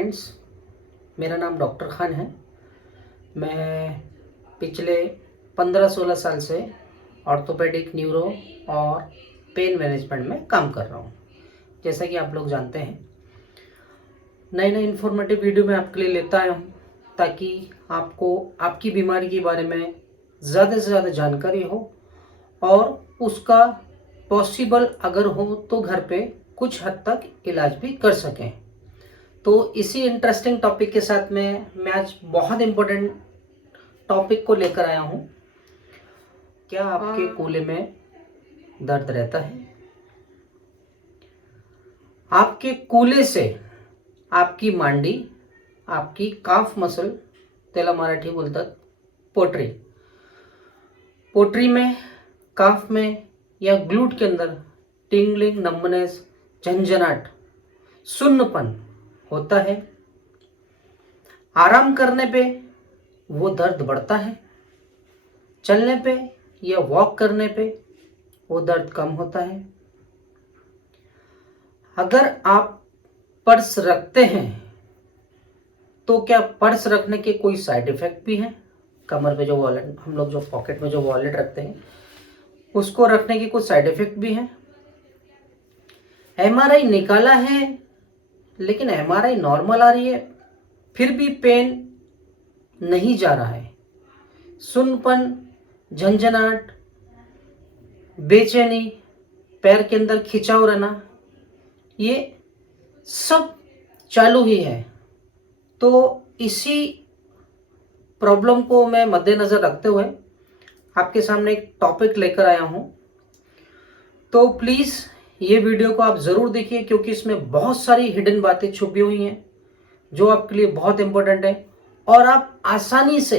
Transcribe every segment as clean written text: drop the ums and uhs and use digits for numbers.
Friends, मेरा नाम doctor Khan है। मैं पिछले 15-16 साल से ऑर्थोपेडिक, न्यूरो और पेन मैनेजमेंट में काम कर रहा हूँ। जैसा कि आप लोग जानते हैं, नई नई इन्फॉर्मेटिव वीडियो मैं आपके लिए लेता आया हूँ ताकि आपको आपकी बीमारी के बारे में ज़्यादा से ज़्यादा जानकारी हो और उसका पॉसिबल अगर हो तो घर पे कुछ हद तक इलाज भी कर सकें। तो इसी इंटरेस्टिंग टॉपिक के साथ में मैं आज बहुत इम्पोर्टेंट टॉपिक को लेकर आया हूँ। क्या आपके कूल्हे में दर्द रहता है? आपके कूल्हे से आपकी मांडी, आपकी काफ मसल, त्याला मराठी बोलतात पोटरी, पोटरी में, काफ में या ग्लूट के अंदर टिंगलिंग, नंबनेस, झंझनाट, सुन्नपन होता है। आराम करने पे वो दर्द बढ़ता है, चलने पे या वॉक करने पे वो दर्द कम होता है। अगर आप पर्स रखते हैं तो क्या पर्स रखने के कोई साइड इफेक्ट भी हैं? कमर पे जो वॉलेट, हम लोग जो पॉकेट में जो वॉलेट रखते हैं, उसको रखने के कुछ साइड इफेक्ट भी हैं। एमआरआई निकाला है लेकिन एमआरआई नॉर्मल आ रही है, फिर भी पेन नहीं जा रहा है। सुन्नपन, झंझनाट, बेचैनी, पैर के अंदर खिंचाव रहना, ये सब चालू ही है। तो इसी प्रॉब्लम को मैं मद्देनज़र रखते हुए आपके सामने एक टॉपिक लेकर आया हूँ। तो प्लीज़ ये वीडियो को आप ज़रूर देखिए, क्योंकि इसमें बहुत सारी हिडन बातें छुपी हुई हैं जो आपके लिए बहुत इम्पोर्टेंट है और आप आसानी से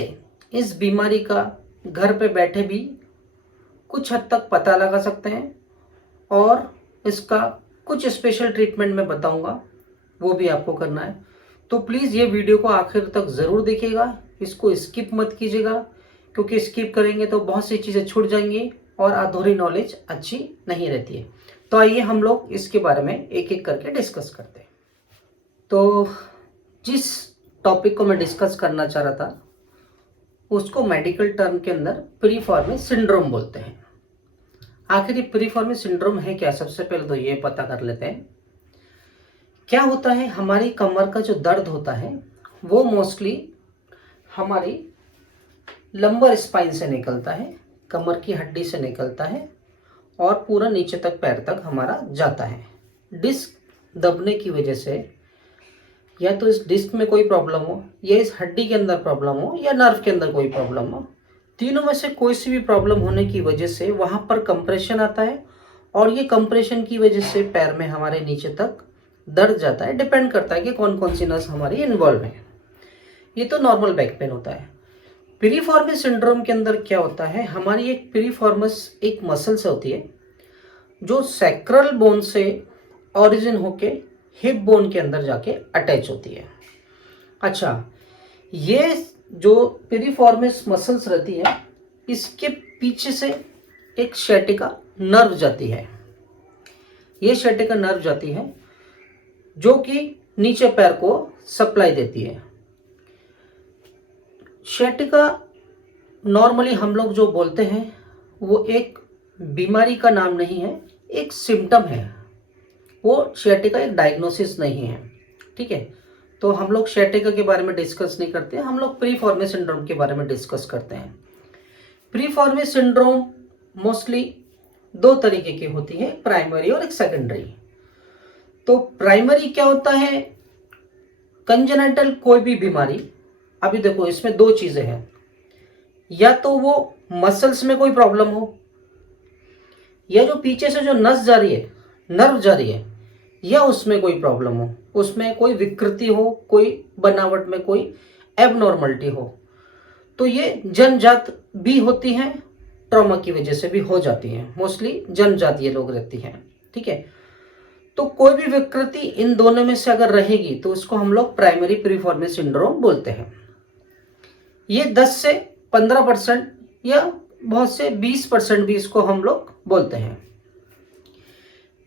इस बीमारी का घर पे बैठे भी कुछ हद तक पता लगा सकते हैं और इसका कुछ स्पेशल ट्रीटमेंट मैं बताऊंगा, वो भी आपको करना है। तो प्लीज़ ये वीडियो को आखिर तक ज़रूर देखिएगा, इसको स्किप मत कीजिएगा, क्योंकि स्किप करेंगे तो बहुत सी चीज़ें छूट जाएंगी और अधूरी नॉलेज अच्छी नहीं रहती है। तो आइए हम लोग इसके बारे में एक एक करके डिस्कस करते हैं। तो जिस टॉपिक को मैं डिस्कस करना चाह रहा था उसको मेडिकल टर्म के अंदर प्रीफॉर्मे सिंड्रोम बोलते हैं। आखिर ये प्रीफॉर्मे सिंड्रोम है क्या? सबसे पहले तो ये पता कर लेते हैं क्या होता है। हमारी कमर का जो दर्द होता है वो मोस्टली हमारी लंबर स्पाइन से निकलता है, कमर की हड्डी से निकलता है और पूरा नीचे तक, पैर तक हमारा जाता है। डिस्क दबने की वजह से, या तो इस डिस्क में कोई प्रॉब्लम हो, या इस हड्डी के अंदर प्रॉब्लम हो, या नर्व के अंदर कोई प्रॉब्लम हो, तीनों में से कोई सी भी प्रॉब्लम होने की वजह से वहाँ पर कंप्रेशन आता है और ये कंप्रेशन की वजह से पैर में हमारे नीचे तक दर्द जाता है। डिपेंड करता है कि कौन कौन सी नस हमारी इन्वॉल्व है। ये तो नॉर्मल बैक पेन होता है। पिरिफॉर्मे सिंड्रोम के अंदर क्या होता है, हमारी एक पिरिफॉर्मस एक मसल्स होती है जो सैक्रल बोन से ओरिजिन होके हिप बोन के अंदर जाके अटैच होती है। अच्छा, ये जो पिरिफॉर्मिस मसल्स रहती है, इसके पीछे से एक शैटिका नर्व जाती है। ये शैटिका नर्व जाती है जो कि नीचे पैर को सप्लाई देती है। शैटिका नॉर्मली हम लोग जो बोलते हैं वो एक बीमारी का नाम नहीं है, एक सिम्टम है। वो शैटिका एक डायग्नोसिस नहीं है, ठीक है। तो हम लोग शैटिका के बारे में डिस्कस नहीं करते, हम लोग प्रीफॉर्मे सिंड्रोम के बारे में डिस्कस करते हैं। प्रीफॉर्मे सिंड्रोम मोस्टली दो तरीके की होती है, प्राइमरी और एक सेकेंडरी। तो प्राइमरी क्या होता है, कंजेनिटल कोई भी बीमारी। अभी देखो, इसमें दो चीजें हैं, या तो वो मसल्स में कोई प्रॉब्लम हो, या जो पीछे से जो नस जा रही है, नर्व जा रही है, या उसमें कोई प्रॉब्लम हो, उसमें कोई विकृति हो, कोई बनावट में कोई एबनॉर्मलिटी हो। तो ये जन्मजात भी होती हैं, ट्रॉमा की वजह से भी हो जाती हैं। मोस्टली जन्मजात ये लोग रहती हैं, ठीक है। तो कोई भी विकृति इन दोनों में से अगर रहेगी तो उसको हम लोग प्राइमरी प्रीफॉर्मे सिंड्रोम बोलते हैं। ये 10 से 15% या बहुत से 20% भी इसको हम लोग बोलते हैं।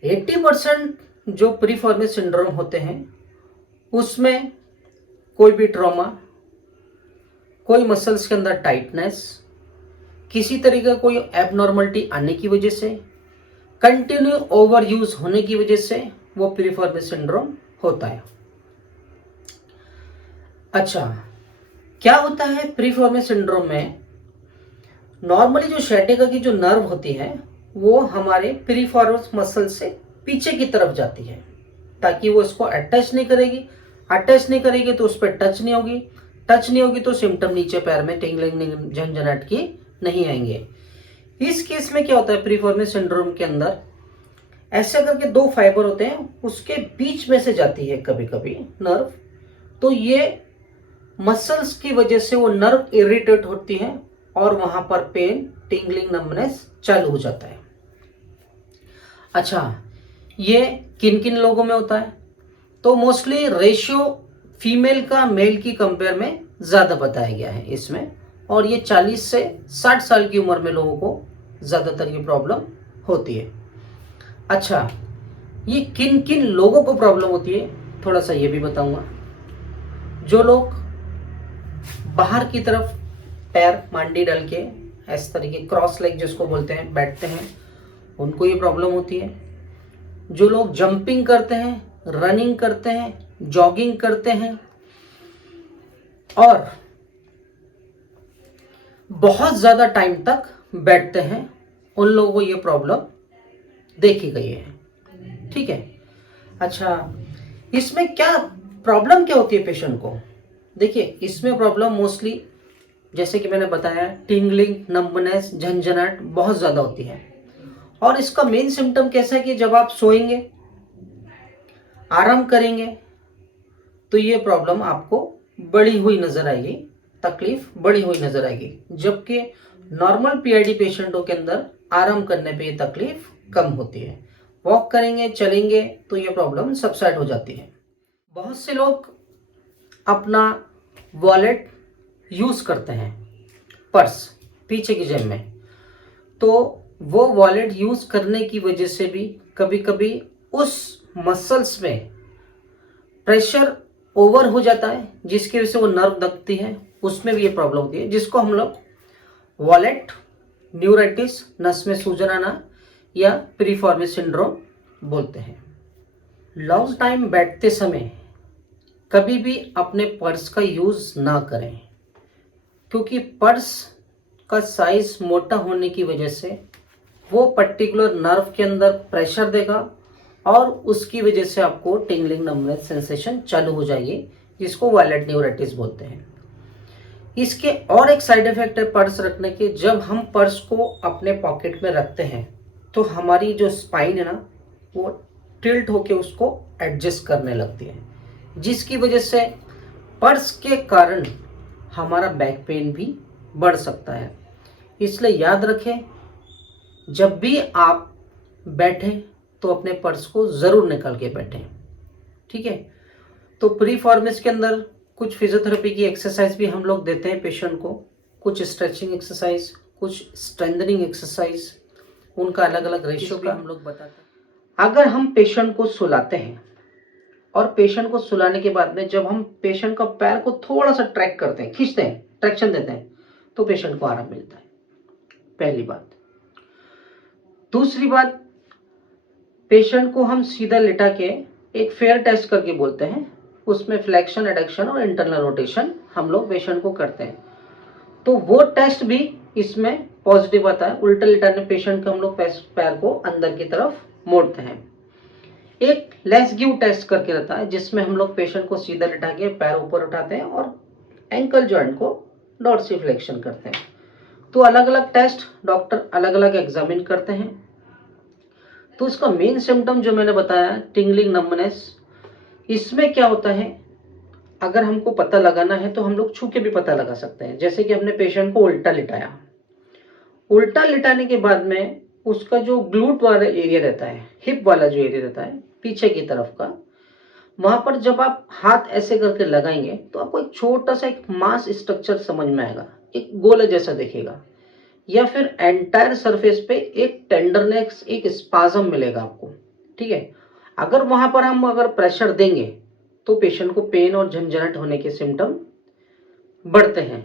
80% जो प्रीफॉर्मे सिंड्रोम होते हैं उसमें कोई भी ट्रॉमा, कोई मसल्स के अंदर टाइटनेस, किसी तरीके का कोई एबनॉर्मलिटी आने की वजह से, कंटिन्यू ओवर यूज होने की वजह से वो पिरिफॉर्मिस सिंड्रोम होता है। अच्छा, क्या होता है पिरिफॉर्मिस सिंड्रोम में? नॉर्मली जो sciatica की जो नर्व होती है वो हमारे पिरिफॉर्मिस मसल से पीछे की तरफ जाती है, ताकि वो इसको अटैच नहीं करेगी। अटैच नहीं करेगी तो उस पर टच नहीं होगी, टच नहीं होगी तो सिम्टम नीचे पैर में टिंगलिंग झंझनाहट की नहीं आएंगे। इस केस में क्या होता है, पिरिफॉर्मिस सिंड्रोम के अंदर ऐसे करके दो फाइबर होते हैं, उसके बीच में से जाती है कभी कभी नर्व, तो ये मसल्स की वजह से वो नर्व इरिटेट होती है और वहां पर पेन, टिंगलिंग, नंबनेस चालू हो जाता है। अच्छा, ये किन किन लोगों में होता है? तो मोस्टली रेशियो फीमेल का मेल की कंपेयर में ज़्यादा बताया गया है इसमें, और ये 40 से 60 साल की उम्र में लोगों को ज़्यादातर ये प्रॉब्लम होती है। अच्छा, ये किन किन लोगों को प्रॉब्लम होती है थोड़ा सा ये भी बताऊंगा। जो लोग बाहर की तरफ पैर मांडी डाल के इस तरीके क्रॉस लेग जिसको बोलते हैं बैठते हैं, उनको ये प्रॉब्लम होती है। जो लोग जंपिंग करते हैं, रनिंग करते हैं, जॉगिंग करते हैं और बहुत ज़्यादा टाइम तक बैठते हैं, उन लोगों को ये प्रॉब्लम देखी गई है। ठीक है। अच्छा, इसमें क्या प्रॉब्लम क्या होती है पेशेंट को? देखिए, इसमें प्रॉब्लम मोस्टली जैसे कि मैंने बताया टिंगलिंग, नंबनेस, झंझनाहट बहुत ज़्यादा होती है। और इसका मेन सिम्टम कैसा है कि जब आप सोएंगे, आराम करेंगे, तो ये प्रॉब्लम आपको बढ़ी हुई नजर आएगी, तकलीफ बढ़ी हुई नजर आएगी। जबकि नॉर्मल पीआईडी पेशेंटों के अंदर आराम करने पे ये तकलीफ कम होती है। वॉक करेंगे, चलेंगे तो ये प्रॉब्लम सबसाइड हो जाती है। बहुत से लोग अपना वॉलेट यूज करते हैं, पर्स पीछे की जेब में, तो वो वॉलेट यूज करने की वजह से भी कभी कभी उस मसल्स में प्रेशर ओवर हो जाता है, जिसकी वजह से वो नर्व दबती है, उसमें भी ये प्रॉब्लम होती है, जिसको हम लोग वॉलेट न्यूराइटिस, नस में सूजन आना या पिरिफॉर्मिस सिंड्रोम बोलते हैं। लॉन्ग टाइम बैठते समय कभी भी अपने पर्स का यूज ना करें, क्योंकि पर्स का साइज मोटा होने की वजह से वो पर्टिकुलर नर्व के अंदर प्रेशर देगा और उसकी वजह से आपको टिंगलिंग, नंबनेस सेंसेशन चालू हो जाएगी, जिसको वॉलेट न्यूराइटिस बोलते हैं। इसके और एक साइड इफेक्ट है पर्स रखने के। जब हम पर्स को अपने पॉकेट में रखते हैं तो हमारी जो स्पाइन है ना, वो टिल्ट होके उसको एडजस्ट करने लगती है, जिसकी वजह से पर्स के कारण हमारा बैक पेन भी बढ़ सकता है। इसलिए याद रखें, जब भी आप बैठें तो अपने पर्स को ज़रूर निकाल के बैठें। ठीक है। तो प्रीफॉर्मिस के अंदर कुछ फिजियोथेरेपी की एक्सरसाइज भी हम लोग देते हैं पेशेंट को, कुछ स्ट्रेचिंग एक्सरसाइज, कुछ स्ट्रेंथनिंग एक्सरसाइज, उनका अलग अलग रेशियो भी हम लोग बताते हैं। अगर हम पेशेंट को सुलाते हैं और पेशेंट को सुलाने के बाद में जब हम पेशेंट का पैर को थोड़ा सा ट्रैक करते हैं, खींचते हैं, ट्रैक्शन देते हैं, तो पेशेंट को आराम मिलता है, पहली बात। दूसरी बात, पेशेंट को हम सीधा लिटा के एक फेयर टेस्ट करके बोलते हैं, उसमें फ्लेक्शन, एडक्शन और इंटरनल रोटेशन हम लोग पेशेंट को करते हैं, तो वो टेस्ट भी इसमें पॉजिटिव आता है। उल्टा लिटाने पेशेंट को हम लोग पैर को अंदर की तरफ मोड़ते हैं। एक लेस गिव टेस्ट करके रहता है, जिसमें हम लोग पेशेंट को सीधा लिटा के पैर ऊपर उठाते हैं और एंकल जॉइंट को डॉर्सिफ्लेक्शन करते हैं। तो अलग अलग टेस्ट डॉक्टर अलग अलग एग्जामिन करते हैं। तो इसका मेन सिम्टम जो मैंने बताया, टिंगलिंग, नंबनेस, इसमें क्या होता है, अगर हमको पता लगाना है तो हम लोग छू के भी पता लगा सकते हैं। जैसे कि हमने पेशेंट को उल्टा लिटाया, उल्टा लिटाने के बाद में उसका जो ग्लूट वाला एरिया रहता है, हिप वाला जो एरिया रहता है पीछे की तरफ का, वहां पर जब आप हाथ ऐसे करके लगाएंगे तो आपको एक छोटा सा एक मास स्ट्रक्चर समझ में आएगा, एक गोले जैसा दिखेगा, या फिर एंटायर सरफेस पे एक टेंडरनेस, एक स्पाज्म मिलेगा आपको। ठीक है। अगर वहां पर हम प्रेशर देंगे तो पेशेंट को पेन और झंझनाहट होने के सिम्टम बढ़ते हैं।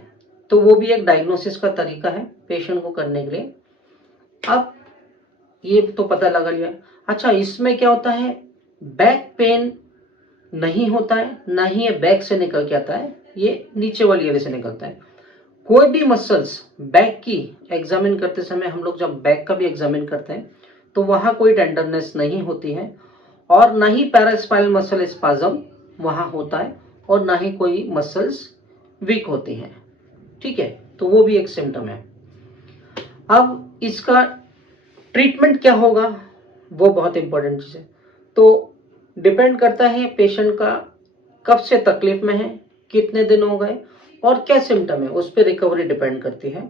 तो वो भी एक डायग्नोसिस का तरीका है पेशेंट को करने के लिए। अब ये तो पता लगा लिया। अच्छा, इसमें क्या होता है, बैक पेन नहीं होता है, ना ही ये बैक से निकल के आता है, ये नीचे वाली एरिया से निकलता है। कोई भी मसल्स बैक की एग्जामिन करते समय, हम लोग जब बैक का भी एग्जामिन करते हैं तो वहाँ कोई टेंडरनेस नहीं होती है, और ना ही पैरास्पाइनल मसल स्पाज्म वहाँ होता है, और ना ही कोई मसल्स वीक होती हैं। ठीक है, तो वो भी एक सिम्टम है। अब इसका ट्रीटमेंट क्या होगा, वो बहुत इंपॉर्टेंट चीज़ है। तो डिपेंड करता है पेशेंट का कब से तकलीफ में है, कितने दिन हो गए और क्या सिम्टम है, उस पर रिकवरी डिपेंड करती है।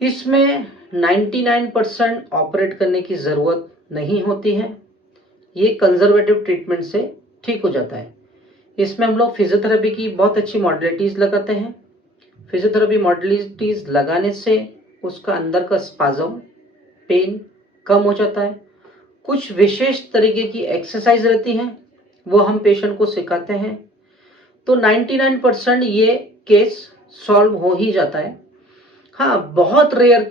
इसमें 99% ऑपरेट करने की ज़रूरत नहीं होती है, ये कंजर्वेटिव ट्रीटमेंट से ठीक हो जाता है। इसमें हम लोग फिजियोथेरेपी की बहुत अच्छी मॉडलिटीज़ लगाते हैं। फिजियोथेरेपी मॉडलिटीज़ लगाने से उसका अंदर का स्पाज्म, पेन कम हो जाता है। कुछ विशेष तरीके की एक्सरसाइज रहती हैं, वो हम पेशेंट को सिखाते हैं। तो 99% ये केस सॉल्व हो ही जाता है। हाँ, बहुत रेयर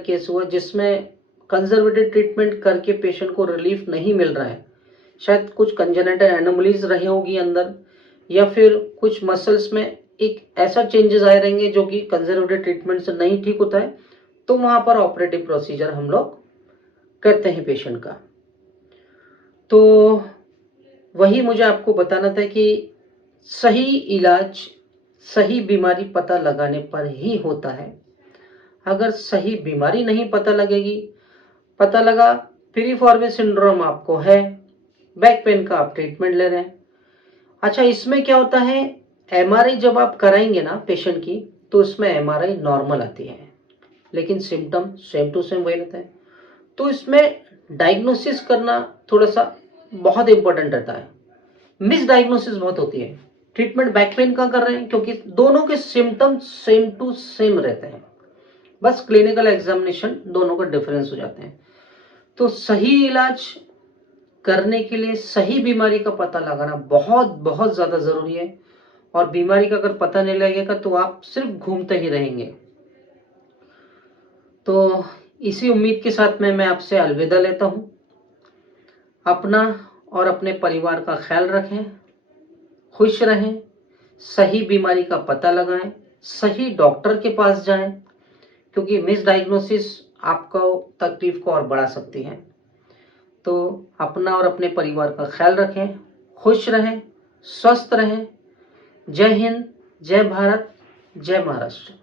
केस हुआ जिसमें कंजर्वेटिव ट्रीटमेंट करके पेशेंट को रिलीफ नहीं मिल रहा है। शायद कुछ कंजेनिटल एनोमलीज रही होगी अंदर, या फिर कुछ मसल्स में एक ऐसा चेंजेस आए रहेंगे जो कि कंजर्वेटिव ट्रीटमेंट से नहीं ठीक होता है, तो वहाँ पर ऑपरेटिव प्रोसीजर हम लोग करते हैं पेशेंट का। तो वही मुझे आपको बताना था कि सही इलाज सही बीमारी पता लगाने पर ही होता है। अगर सही बीमारी नहीं पता लगेगी, पता लगा पिरिफॉर्मी सिंड्रोम आपको है, बैक पेन का आप ट्रीटमेंट ले रहे हैं। अच्छा, इसमें क्या होता है, एमआरआई जब आप कराएंगे ना पेशेंट की, तो उसमें एमआरआई नॉर्मल आती है, लेकिन सिम्टम सेम टू सेम वही रहता है। तो इसमें डायग्नोसिस करना थोड़ा सा बहुत इंपॉर्टेंट रहता है। मिस डायग्नोसिस बहुत होती है। ट्रीटमेंट बैक पेन का कर रहे हैं क्योंकि दोनों के सिम्टम सेम टू सेम रहते हैं, बस क्लिनिकल एग्जामिनेशन दोनों का डिफरेंस हो जाते हैं। तो सही इलाज करने के लिए सही बीमारी का पता लगाना बहुत बहुत ज़्यादा ज़रूरी है, और बीमारी का अगर पता नहीं लगेगा तो आप सिर्फ घूमते ही रहेंगे। तो इसी उम्मीद के साथ मैं आपसे अलविदा लेता हूँ। अपना और अपने परिवार का ख्याल रखें, खुश रहें, सही बीमारी का पता लगाएं, सही डॉक्टर के पास जाएं, क्योंकि मिस डायग्नोसिस आपको तकलीफ को और बढ़ा सकती है। तो अपना और अपने परिवार का ख्याल रखें, खुश रहें, स्वस्थ रहें। जय हिंद, जय भारत, जय महाराष्ट्र।